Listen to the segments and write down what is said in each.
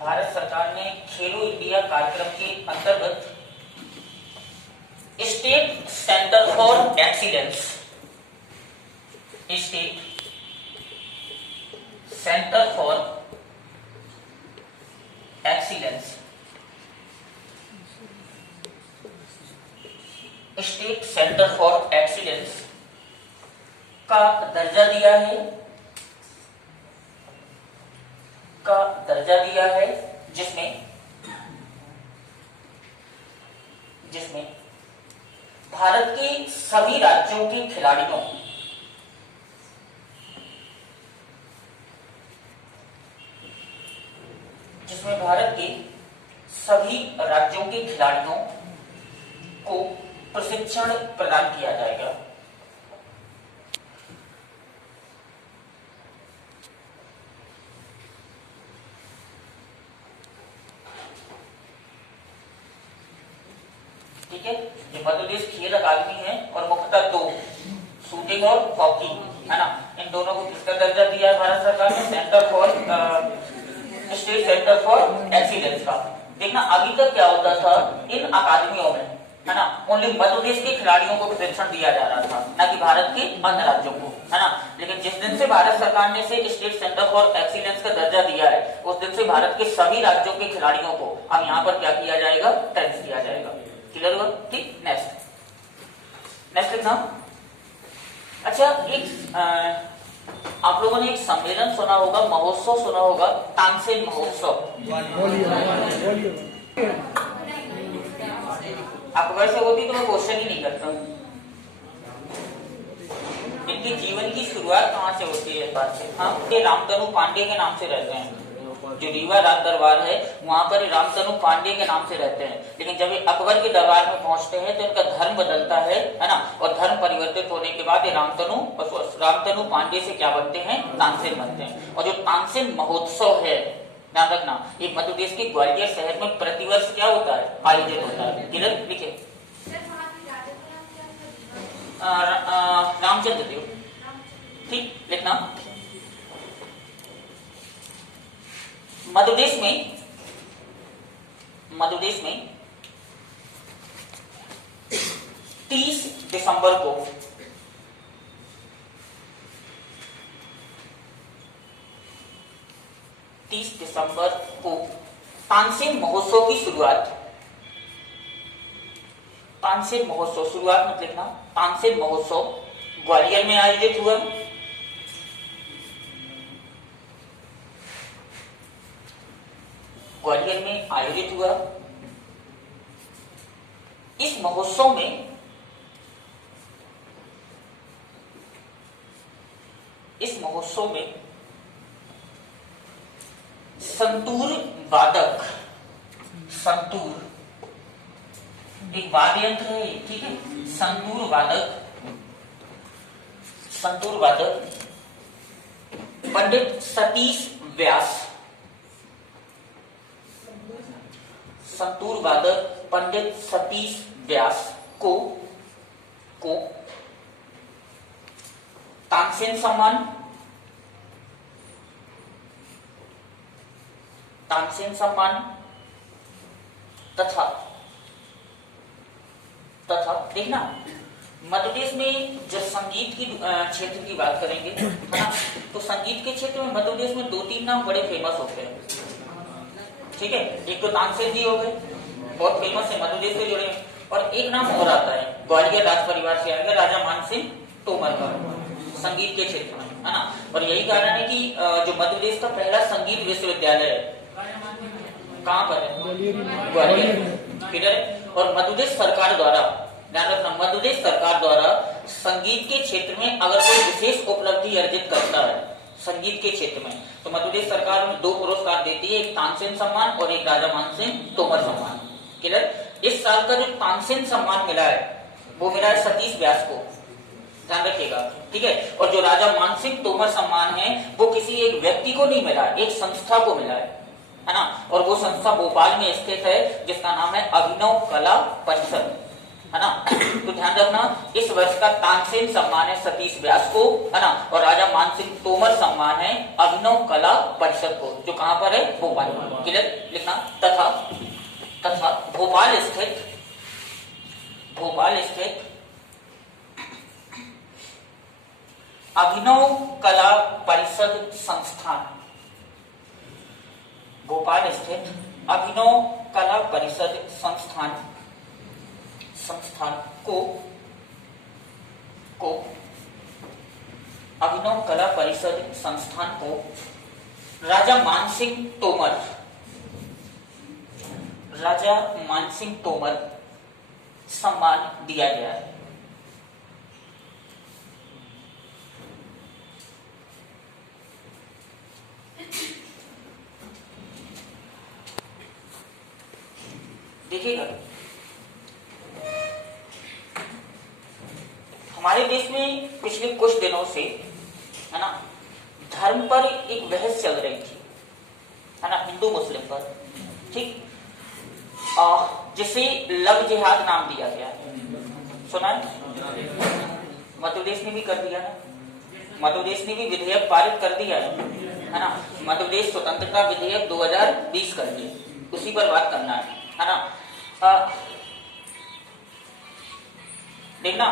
भारत सरकार ने खेलो इंडिया कार्यक्रम के अंतर्गत state centre for excellence, state centre for excellence, state centre for excellence का दर्जा दिया है, जिसमें भारत के सभी राज्यों के खिलाड़ियों को प्रशिक्षण प्रदान किया जाएगा। ठीक है, ये मध्य प्रदेश खेल अकादमी है और मुख्यतः दो, शूटिंग और हॉकी, है ना, इन दोनों को किसका दर्जा दिया है भारत सरकार ने? Centre for state centre for excellence का। देखना अभी तक क्या होता था इन अकादमियों में, है ना, ओनली मध्य प्रदेश के खिलाड़ियों को प्रशिक्षण दिया जा रहा था, ना कि भारत के अन्य राज्यों को, है ना। लेकिन जिस दिन से भारत सरकार ने से स्टेट सेंटर फॉर एक्सीलेंस का दर्जा दिया है, उस दिन से भारत के सभी राज्यों के खिलाड़ियों को अब यहाँ पर क्या किया जाएगा? ट्रेन किया जाएगा। क्लियर हुआ? ठीक, नेक्स्ट एग्जाम। अच्छा, एक आप लोगों ने एक सम्मेलन सुना होगा, महोत्सव सुना होगा, तानसेन महोत्सव। आप वैसे होती तो मैं क्वेश्चन ही नहीं करता। इनके जीवन की शुरुआत कहाँ से होती है? इस बात से हम ये रामतनु पांडे के नाम से रहते हैं, जो रीवा राज दरबार है वहां पर रामतनु पांडे के नाम से रहते हैं। लेकिन जब ये अकबर के दरबार में पहुंचते हैं तो इनका धर्म बदलता है ना, और धर्म परिवर्तित होने के बाद ये रामतनु पांडे से क्या बनते हैं? तानसेन बनते हैं। और जो तानसेन महोत्सव है, ध्यान रखना, ये मध्य प्रदेश के ग्वालियर शहर में प्रतिवर्ष क्या होता है? आयोजित होता है। क्लियर? लिखे रामचंद्र देव। ठीक, लिखना। मध्य प्रदेश में 30 दिसंबर को तानसेन महोत्सव की शुरुआत, तानसेन महोत्सव शुरुआत मत लिखना, तानसेन महोत्सव ग्वालियर में आयोजित हुआ। ग्वालियर में आयोजित हुआ। इस महोत्सव में संतूर वादक, संतूर एक वाद्य यंत्र है, ठीक है, संतूर वादक पंडित सतीश व्यास, संतूर वादक पंडित सतीश व्यास को तानसेन सम्मान तथा देखना, मध्य प्रदेश में जब संगीत की क्षेत्र की बात करेंगे, है ना, तो संगीत के क्षेत्र में मध्य प्रदेश में 2-3 नाम बड़े फेमस होते हैं। ठीक है, एक तो तानसेन जी हो गए, बहुत फेमस है, मध्य प्रदेश से जुड़े हैं, और एक नाम और आता है, ग्वालियर राज परिवार से आएगा, राजा मानसिंह तोमर का, संगीत के क्षेत्र में, है ना। और यही कारण है कि जो मध्य प्रदेश का पहला संगीत विश्वविद्यालय है, कहाँ पर है? ग्वालियर। और मध्य प्रदेश सरकार द्वारा, ध्यान रखना, मध्य प्रदेश सरकार द्वारा संगीत के क्षेत्र में अगर कोई विशेष उपलब्धि अर्जित करता है संगीत के क्षेत्र में, तो मध्य प्रदेश सरकार में 2 पुरस्कार देती है, एक तानसेन सम्मान और एक राजा मानसिंह तोमर सम्मान। क्लियर? इस साल का जो तानसेन सम्मान मिला है वो मिला है सतीश व्यास को, ध्यान रखिएगा, ठीक है। और जो राजा मानसिंह तोमर सम्मान है वो किसी एक व्यक्ति को नहीं मिला, एक संस्था को मिला है ना। और वो संस्था भोपाल में स्थित है जिसका नाम है अभिनव कला परिषद, है ना। तो ध्यान रखना, इस वर्ष का तानसेन सम्मान है सतीश व्यास को, है ना, और राजा मानसिंह तोमर सम्मान है अभिनव कला परिषद को, जो कहां पर है, भोपाल। क्लियर लिखना। तथा भोपाल स्थित अभिनव कला परिषद संस्थान, भोपाल स्थित अभिनव कला परिषद संस्थान को अभिनव कला परिषद संस्थान को राजा मानसिंह तोमर सम्मान दिया गया है। देखिएगा, हमारे देश में पिछले कुछ दिनों से, है ना, धर्म पर एक बहस चल रही थी, है ना, हिंदू मुस्लिम पर, ठीक, जिसे लव जिहाद नाम दिया गया है। सुना है? मध्य प्रदेश ने भी कर दिया ना, मध्य प्रदेश ने भी विधेयक पारित कर दिया है ना। मध्य प्रदेश स्वतंत्रता विधेयक 2020 कर दिया, उसी पर बात करना है ना। देखना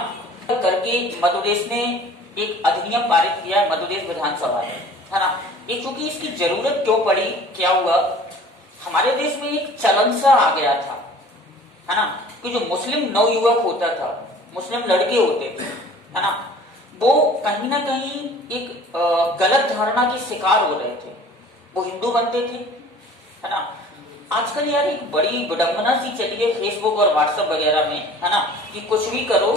करके मध्य प्रदेश ने एक अधिनियम पारित किया है मध्य प्रदेश विधानसभा में, है ना। ये क्योंकि इसकी जरूरत क्यों पड़ी, क्या हुआ, हमारे देश में एक चलन सा आ गया था, है ना, कि जो मुस्लिम नवयुवक होता था, मुस्लिम लड़के होते थे, है ना, वो कहीं ना कहीं एक गलत धारणा के शिकार हो रहे थे, वो हिंदू बनते थे, है ना। आजकल यार एक बड़ी विडंबना सी चली है फेसबुक और व्हाट्सएप वगैरह में, है ना, कि कुछ भी करो,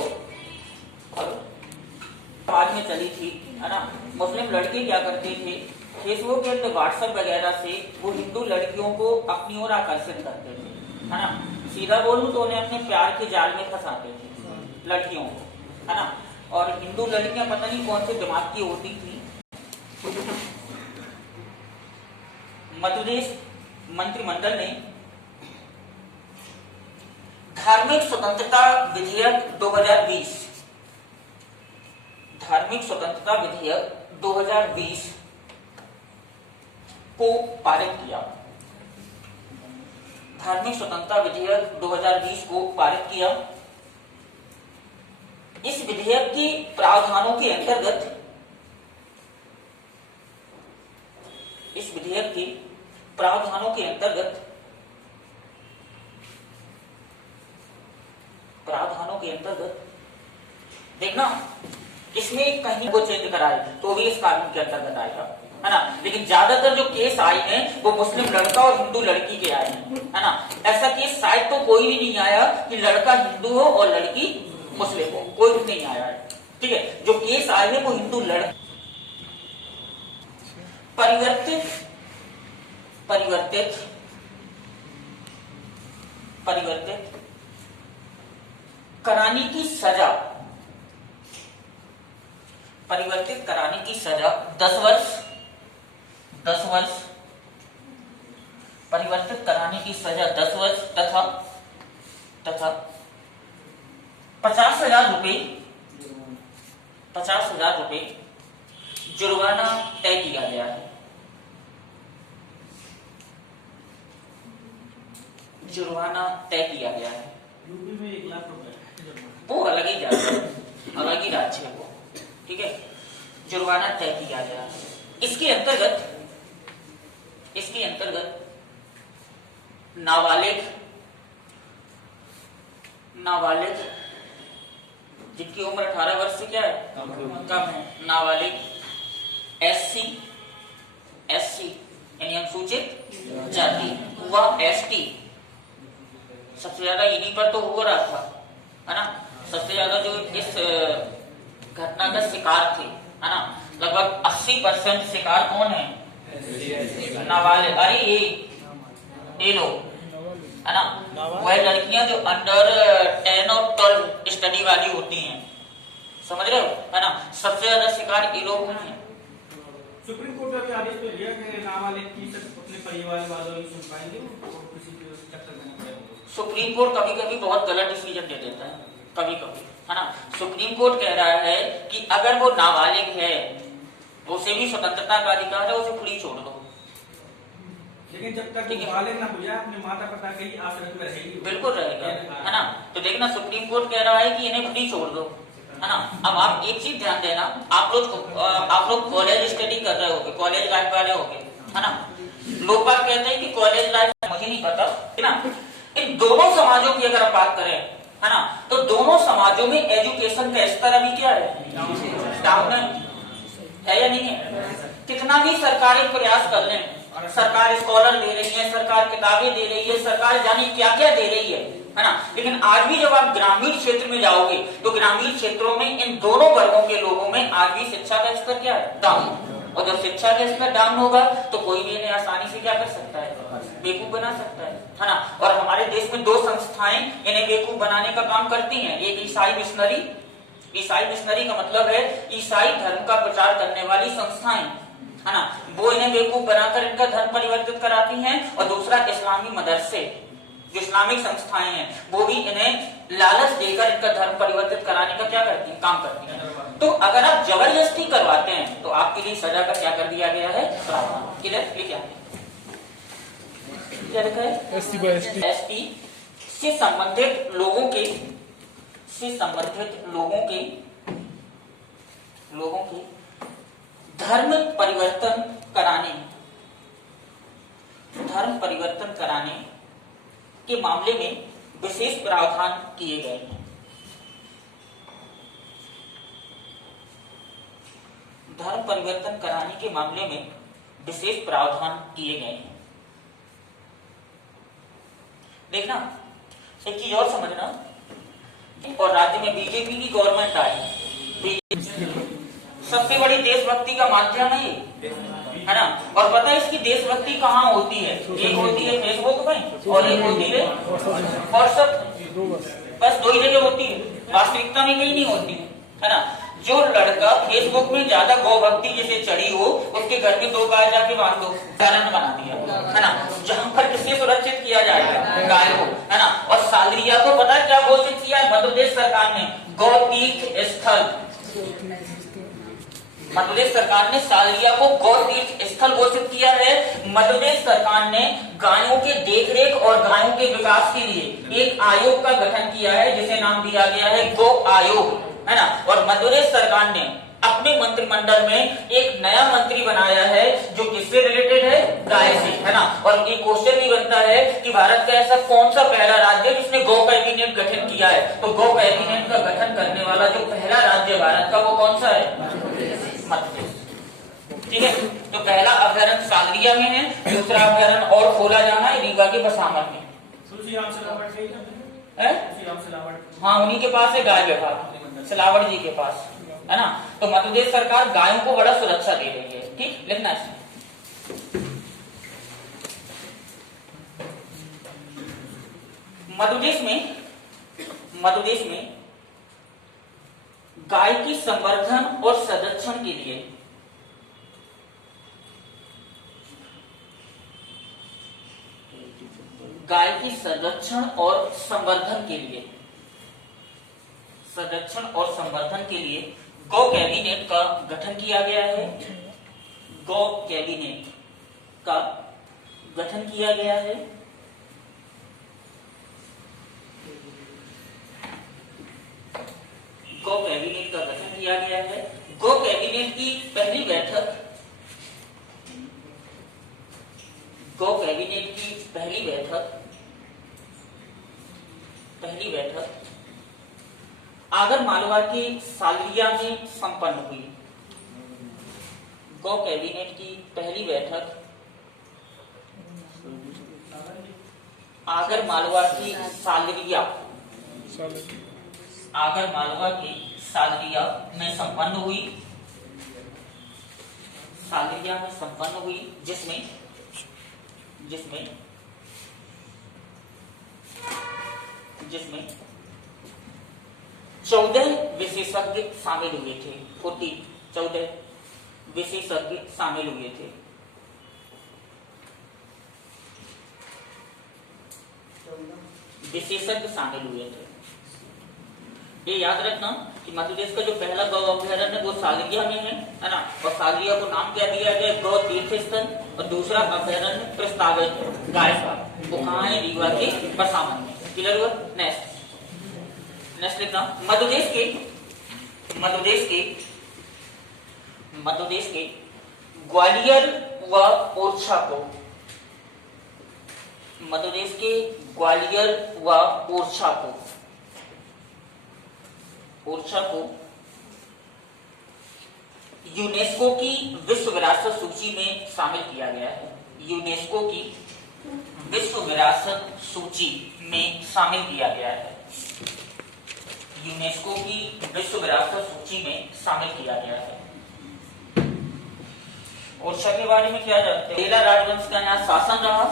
बाद में चली थी, है ना, मुस्लिम लड़के क्या करते थे, फेसबुक एंड व्हाट्सएप वगैरह से वो हिंदू लड़कियों को अपनी ओर आकर्षित करते थे, है ना। सीधा बोलूं तो उन्हें अपने प्यार के जाल में फंसाते थे लड़कियों को, है ना। और हिंदू लड़कियां पता नहीं कौन से दिमाग की होती थी। मध्य प्रदेश मंत्रिमंडल ने धार्मिक स्वतंत्रता विधेयक 2020 को पारित किया। धार्मिक स्वतंत्रता विधेयक 2020 को पारित किया। इस विधेयक के प्रावधानों के अंतर्गत देखना, इसमें कहीं वो चेंज कराए तो भी इस कानून के अंतर्गत आएगा, है ना। लेकिन ज्यादातर जो केस आए हैं वो मुस्लिम लड़का और हिंदू लड़की के आए हैं, है ना। ऐसा केस शायद तो कोई भी नहीं आया कि लड़का हिंदू हो और लड़की मुस्लिम हो, कोई भी नहीं आया है, ठीक है। जो केस आए हैं वो हिंदू लड़का परिवर्तित कराने की सजा 10 वर्ष, परिवर्तित कराने की सजा 10 वर्ष तथा 50,000 रुपए जुर्माना तय किया गया है। यूपी में 1 लाख रुपए, वो अलग ही जाता है, अलग ही राज्य है वो, ठीक है। जुर्माना तय किया गया। इसके अंतर्गत नाबालिग जिनकी उम्र 18 वर्ष से क्या है, कम है, नाबालिग, SC यानी अनुसूचित जाति, व ST, सबसे ज्यादा इन्हीं पर तो हो रहा था, है ना। सबसे ज्यादा जो इस घटना का शिकार थे, है ना, लगभग 80% शिकार कौन है, नाबालिग। अरे ये लोग, है ना, वह लड़कियां जो अंडर 10 और 12 स्टडी वाली होती हैं, समझ रहे हो, है ना। सबसे ज्यादा शिकार ये लोग हैं। सुप्रीम कोर्ट का भी आदेश तो लिया कि नाबालिग की अपने परिवार वालों ही सुन पाएंगे, किसी के चक्कर में नहीं पड़ेगा। सुप्रीम कोर्ट कभी कभी बहुत गलत डिसीजन दे देता है, कभी कभी, है ना। सुप्रीम कोर्ट कह रहा है कि अगर वो नाबालिग है, उसे भी स्वतंत्रता का अधिकार है, उसे फ्री छोड़ दो। लेकिन जब तक नाबालिग ना हो जाए अपने माता पिता के ही आश्रय में रहेगी, बिल्कुल रहेगा, है ना। तो देखना सुप्रीम कोर्ट कह रहा है कि इन्हें फ्री छोड़ दो, है ना। अब आप एक चीज ध्यान देना, आप लोग कॉलेज स्टडी कर रहे होगे, कॉलेज लाइफ वाले होगे, है ना। लोग बात कहते हैं कि कॉलेज लाइफ मुझे नहीं पता, है ना। इन दोनों समाजों की अगर आप बात करें, है ना, तो दोनों समाजों में एजुकेशन का स्तर अभी क्या है, डाउन है या नहीं है। कितना भी सरकारी प्रयास कर लें, सरकार स्कॉलर दे रही है, सरकार किताबें दे रही है, सरकार जाने क्या क्या दे रही है ना। लेकिन आज भी जब आप ग्रामीण क्षेत्र में जाओगे तो ग्रामीण क्षेत्रों में इन दोनों वर्गों के लोगों में आज भी शिक्षा का स्तर क्या है, डाउन। और जब शिक्षा का स्तर डाउन होगा तो कोई भी इन्हें आसानी से क्या कर सकता है, बेवकूफ बना सकता है ना। और हमारे देश में 2 संस्थाएं इन्हें बेवकूफ बनाने का काम करती हैं। एक ईसाई मिशनरी, ईसाई मिशनरी का मतलब है ईसाई धर्म का प्रचार करने वाली संस्थाएं, है ना, वो इन्हें बेवकूफ बनाकर इनका धर्म परिवर्तित कराती हैं। और दूसरा इस्लामी मदरसे, जो इस्लामिक संस्थाएं हैं, वो भी इन्हें लालच देकर इनका धर्म परिवर्तित कराने का क्या करती हैं, काम करती हैं। तो अगर आप जबरदस्ती करवाते हैं तो आपके लिए सजा का क्या कर दिया गया है, प्रावधान। क्लियर, क्या लिखा है, एसटी से संबंधित लोगों के धर्म परिवर्तन कराने के मामले में विशेष प्रावधान किए गए हैं। धर्म परिवर्तन कराने के मामले में विशेष प्रावधान किए गए हैं। देखना, एक चीज और समझना, और राज्य में बीजेपी की गवर्नमेंट आई, सबसे बड़ी देशभक्ति का माध्यम है ना। और पता है इसकी देशभक्ति कहाँ होती है, एक होती है फेसबुक में और एक होती है व्हाट्सएप, बस 2 ही जगह होती है, वास्तविकता में कहीं नहीं होती है ना। जो लड़का फेसबुक में ज्यादा गौ भक्ति जैसे चढ़ी हो, उसके घर में 2 गाय जाके बांध दो, कारण बना दिया, है ना। जहां पर किससे सुरक्षित किया जाएगा, गाय को, है ना। और सालरिया को पता है क्या घोषित किया है मध्य प्रदेश सरकार ने, गौ तीर्थ स्थल। मध्य प्रदेश सरकार ने सालरिया को गौ तीर्थ स्थल घोषित किया है। मध्य प्रदेश सरकार ने गायों के देखरेख और गायों के विकास के लिए एक आयोग का गठन किया है, जिसे नाम दिया गया है गौ आयोग, है ना। और मध्य प्रदेश सरकार ने अपने मंत्रिमंडल में एक नया मंत्री बनाया है जो किससे रिलेटेड है, गाय से, है ना। और ये क्वेश्चन भी बनता है कि भारत का ऐसा कौन सा पहला राज्य है जिसने गौ कैबिनेट गठन किया है। तो गौ कैबिनेट का गठन करने वाला जो पहला राज्य भारत का, वो कौन सा है, मध्य प्रदेश। ठीक है, तो पहला अभ्यारण्य सालरिया में है, दूसरा अभ्यारण्य और खोला जाना है रीवा के बसामर में। हाँ, उन्हीं के पास है गाय विभाग, सिलावट जी के पास, है ना। तो मध्य प्रदेश सरकार गायों को बड़ा सुरक्षा दे रही है। ठीक, लिखना है मध्य प्रदेश में गाय की संवर्धन और संरक्षण के लिए संवर्धन के लिए गौ कैबिनेट का गठन किया गया है। गौ कैबिनेट का गठन किया गया है। गौ कैबिनेट का गठन किया गया है। गौ कैबिनेट की पहली बैठक आगर मालवा के सालरिया में संपन्न हुई। गौ कैबिनेट की पहली बैठक आगर मालवा की सालरिया में संपन्न हुई, जिसमें 14 विशेषज्ञ शामिल हुए थे। 14 विशेषज्ञ शामिल हुए थे। विशेषज्ञ शामिल हुए थे। ये याद रखना कि मध्य प्रदेश का जो पहला गौ अभ्यारण्य है वो सागरिया में है ना, और सागरिया को नाम क्या दिया गया, गौ तीर्थ स्थल, और दूसरा अभ्यारण्य प्रस्तावित है गाय का, वो कहाँ है, रीवा के बसावन में। क्लियर हुआ? नेक्स्ट लिखना, मध्य प्रदेश के ग्वालियर व ओरछा को, मध्य प्रदेश के ग्वालियर व ओरछा को यूनेस्को की विश्व विरासत सूची में शामिल किया गया है। यूनेस्को की विश्व विरासत सूची में शामिल किया गया है। यूनेस्को की विश्व विरासत सूची में शामिल किया गया है। ओरछा के बारे में क्या जानते हैं? बुंदेला राजवंश का यहाँ शासन रहा,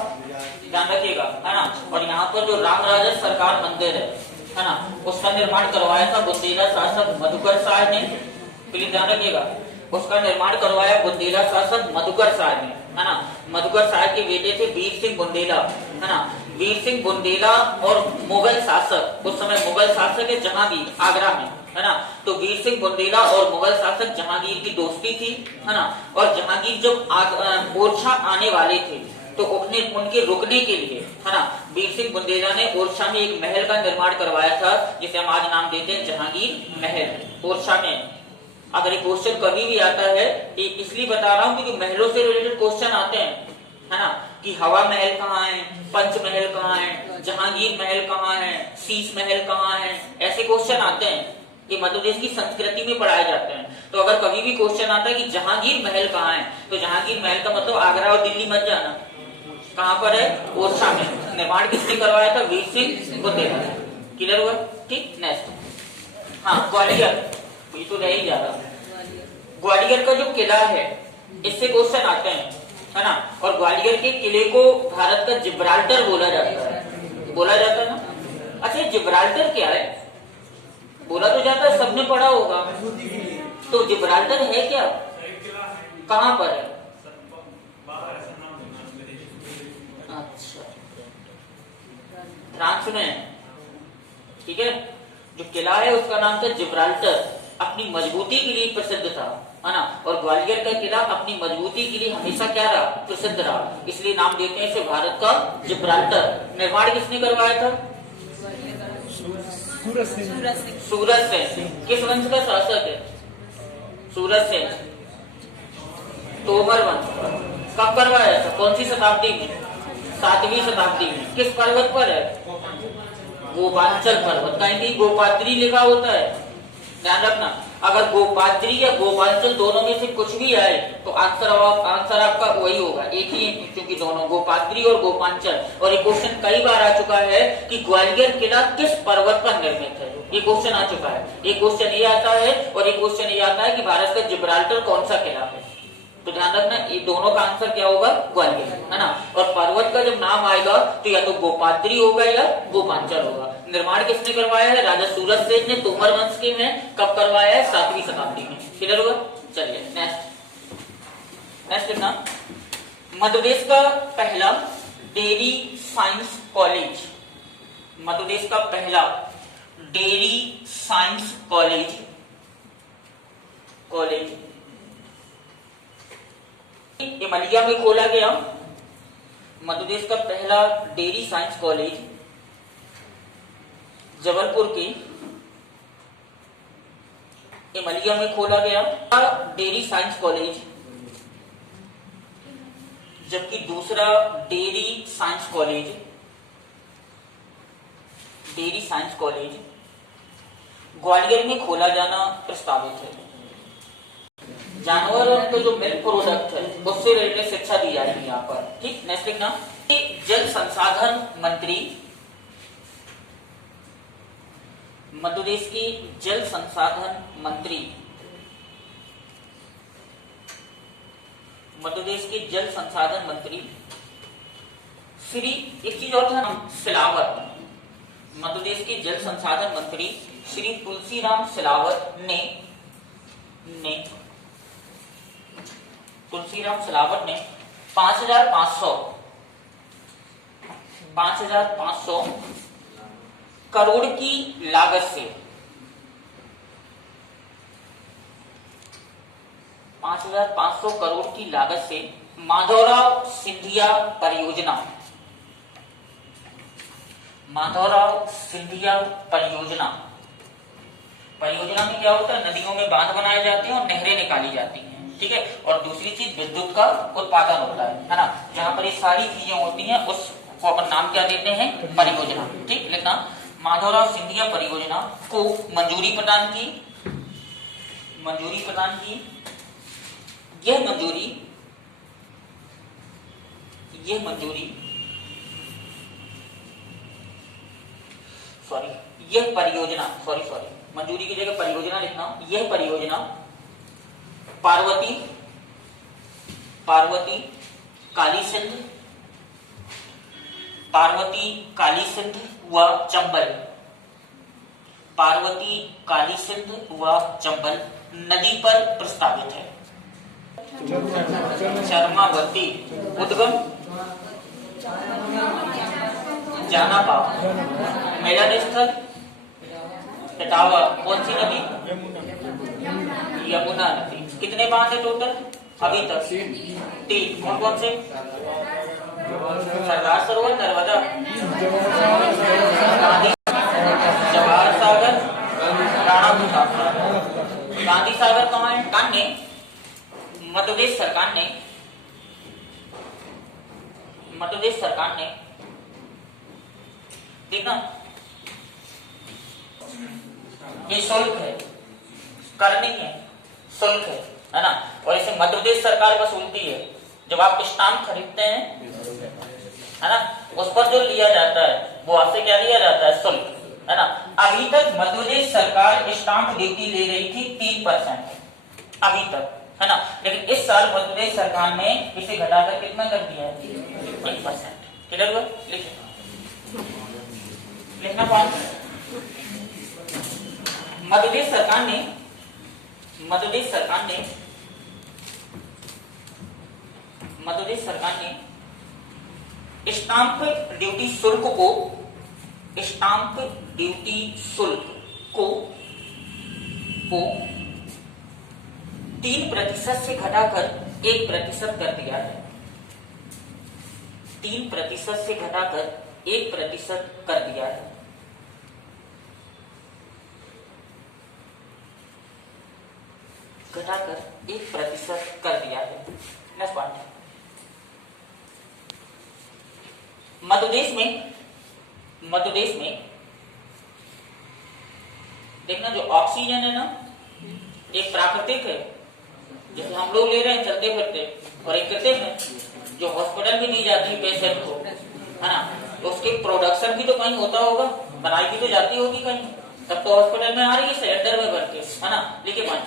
ध्यान रखिएगा, है ना, और यहाँ पर जो राम राजस सरकार मंदिर है ना, उसका निर्माण करवाया था बुंदेला शासक मधुकर शाह ने। प्लीज ध्यान रखिएगा, उसका निर्माण करवाया बुंदेला शासक मधुकर शाह ने, है ना। मधुकर शाह के बेटे थे वीर सिंह बुंदेला, है ना। वीर सिंह बुंदेला और मुगल शासक, उस समय मुगल शासक है जहांगीर, आगरा में, है ना। तो वीर सिंह बुंदेला और मुगल शासक जहांगीर की दोस्ती थी, है ना। और जहांगीर जब ओरछा आने वाले थे तो उनके रुकने के लिए, है ना, वीर सिंह बुंदेला ने ओरछा में एक महल का निर्माण करवाया था, जिसे हम आज नाम देते हैं जहांगीर महल, ओरछा में। अगर ये क्वेश्चन कभी भी आता है, इसलिए बता रहा हूँ क्योंकि महलों से रिलेटेड क्वेश्चन आते हैं, है ना, कि हवा महल कहाँ है, पंच महल कहाँ है, जहांगीर महल कहाँ है, शीश महल कहाँ है, ऐसे क्वेश्चन आते हैं। ये मध्य प्रदेश की संस्कृति में पढ़ाए जाते हैं। तो अगर कभी भी क्वेश्चन आता है कि जहांगीर महल कहाँ है, तो जहांगीर महल का मतलब आगरा और दिल्ली मत जाना, कहाँ पर है, ओरछा में। निर्माण किसने करवाया था? वीर सिंह बुंदेला। क्लियर हुआ? ठीक। नेक्स्ट, हाँ, ग्वालियर, ये तो रह ही जा रहा। ग्वालियर का जो किला है, इससे क्वेश्चन आते हैं, है ना। और ग्वालियर के किले को भारत का जिब्राल्टर बोला जाता है ना। अच्छा, जिब्राल्टर क्या है? बोला तो जाता है, सबने पढ़ा होगा। तो जिब्राल्टर है क्या, कहाँ पर है? अच्छा, ध्यान सुने, ठीक है। जो किला है उसका नाम था जिब्राल्टर, अपनी मजबूती के लिए प्रसिद्ध था, है ना। और ग्वालियर का किला अपनी मजबूती के लिए हमेशा क्या रहा? प्रसिद्ध रहा, इसलिए नाम देते हैं इसे भारत का जिब्राल्टर। निर्माण किसने करवाया था? सूरज सेन। किस वंश का शासक है? सूरज सेन, तोमर वंश का। कब करवाया था? कौन सी शताब्दी में? 7वीं शताब्दी में। किस पर्वत पर है? गोपांचल पर्वत। कहीं गोपात्री लिखा होता है, ध्यान रखना। अगर गोपात्री या गोपांचल दोनों में से कुछ भी आए तो आंसर आपका वही होगा, एक ही, क्योंकि दोनों गोपात्री और गोपांचल। और ये क्वेश्चन कई बार आ चुका है कि ग्वालियर किला किस पर्वत पर निर्मित है, ये क्वेश्चन आ चुका है। एक क्वेश्चन ये आता है और एक क्वेश्चन ये आता है कि भारत का जिब्राल्टर कौन सा किला है। तो ध्यान रखना, ये दोनों का आंसर क्या होगा? ग्वालियर, है ना। और पर्वत का जब नाम आएगा तो या तो गोपात्री होगा या गोपांचल होगा। निर्माण किसने करवाया है? राजा सूरज सेन ने, तोमर वंश के में। कब करवाया है? 7वीं शताब्दी में। क्लियर होगा? चलिए नेक्स्ट लिखना, मध्य प्रदेश का पहला dairy science college, Madhya Pradesh का पहला डेयरी साइंस कॉलेज इमलिया में खोला गया। मध्य प्रदेश का पहला डेयरी साइंस कॉलेज जबलपुर के इमलिया में खोला गया, डेयरी साइंस कॉलेज। जबकि दूसरा डेयरी साइंस कॉलेज ग्वालियर में खोला जाना प्रस्तावित है। जानवर और जो मिल्क प्रोडक्ट है उससे रिलेटेड शिक्षा दी जाएगी यहाँ पर। ठीक, नेक्स्ट लिखना, जल संसाधन मंत्री, मध्य प्रदेश की जल संसाधन मंत्री, मध्य प्रदेश के जल संसाधन मंत्री श्री, एक चीज और था ना, सिलावत। मध्य प्रदेश के जल संसाधन मंत्री श्री तुलसीराम सिलावत ने 5,500 करोड़ की लागत से 5,500 करोड़ की लागत से माधवराव सिंधिया परियोजना, माधवराव सिंधिया परियोजना, परियोजना में क्या होता है, नदियों में बांध बनाए जाते हैं और नहरें निकाली जाती हैं, ठीक है। और दूसरी चीज विद्युत का उत्पादन होता है ना। जहां पर ये सारी चीजें होती हैं उसको अपन नाम क्या देते हैं, परियोजना, ठीक। लिखना, माधवराव सिंधिया परियोजना को मंजूरी प्रदान की, मंजूरी प्रदान की। यह मंजूरी, यह मंजूरी, सॉरी, यह परियोजना, सॉरी सॉरी, मंजूरी की जगह परियोजना लिखना। यह परियोजना पार्वती, पार्वती काली सिंध, पार्वती काली सिंध व चंबल, पार्वती काली सिंध व चंबल नदी पर प्रस्तावित है। चरमावती उद्गम जानापा, मेलन स्थल कटावा, कौन सी नदी, यमुना नदी। कितने बांध है टोटल अभी तक, 3। कौन कौन से, सरदार सरोवर, नर्मदा, गांधी, जवाहर सागर, राणा प्रताप। गांधी सागर कहाँ है, कान ने मध्य प्रदेश सरकार ने, मध्य प्रदेश सरकार ने, देखना ये शुल्क है, कर नहीं है, शुल्क है ना। और इसे मध्य प्रदेश सरकार वसूलती है। जब आप स्टाम्प खरीदते हैं, है ना, उस पर जो लिया जाता है वो आपसे क्या लिया जाता है, शुल्क, है ना। अभी तक मध्य प्रदेश सरकार स्टाम्प ड्यूटी ले रही थी 3% अभी तक, है ना। लेकिन इस साल मध्य प्रदेश सरकार ने इसे घटाकर कितना कर दिया है, 1%। क्लियर हुआ, लिखिए, लिखना पॉइंट। मध्य प्रदेश सरकार ने, मध्य प्रदेश सरकार ने, मध्य प्रदेश सरकार ने स्टाम्प ड्यूटी शुल्क को, स्टाम्प ड्यूटी शुल्क को 3% से घटाकर 1% कर दिया है। 3% से घटाकर 1% कर दिया है। घटाकर 1% कर दिया है। नेक्स्ट पॉइंट, मध्य प्रदेश में, मध्य प्रदेश में देखना जो ऑक्सीजन है ना, एक प्राकृतिक है जैसे हम लोग ले रहे हैं चलते फिरते, और एक कृत्रिम है जो हॉस्पिटल में दी जाती है पेशेंट को, है ना। तो उसके प्रोडक्शन भी तो कहीं होता होगा, बनाई भी तो जाती होगी कहीं, तब तो हॉस्पिटल में आ रही है सिलेंडर में भर के, है ना। लिखिए पॉइंट,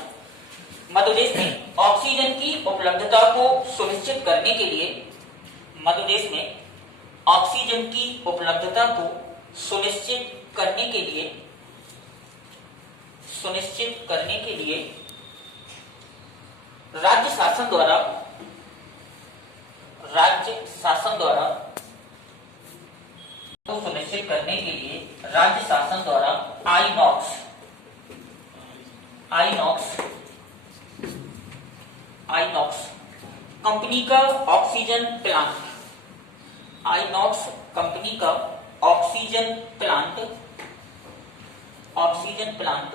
मध्य प्रदेश में ऑक्सीजन की उपलब्धता को सुनिश्चित करने के लिए, मध्य प्रदेश में ऑक्सीजन की उपलब्धता को सुनिश्चित करने के लिए, सुनिश्चित करने के लिए राज्य शासन द्वारा, राज्य शासन द्वारा को सुनिश्चित करने के लिए राज्य शासन द्वारा आईनॉक्स, आईनॉक्स, आईनॉक्स कंपनी का ऑक्सीजन प्लांट, आईनॉक्स कंपनी का oxygen plant, oxygen plant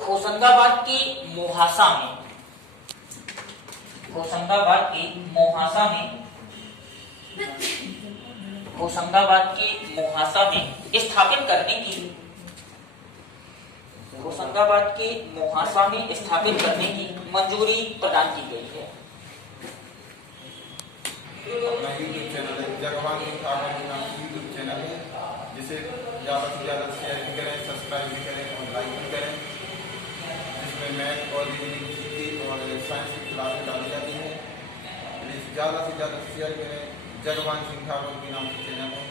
Hoshangabad के मोहासा में, होशंगाबाद के मोहासा में, होशंगाबाद के मोहासा में स्थापित करने की, होशंगाबाद के मोहासा में स्थापित करने की मंजूरी प्रदान की गई है। अपना यूट्यूब चैनल है जगवान यूट्यूब चैनल है, जिसे ज़्यादा से ज़्यादा शेयर भी करें, सब्सक्राइब भी करें और लाइक भी करें, जिसमें मैथ और रीजनिंग और साइंस की क्लासें डाली जाती हैं। प्लीज़ ज़्यादा से ज़्यादा शेयर करें। जगवान सिंह ठाकुर के नाम से चैनल है।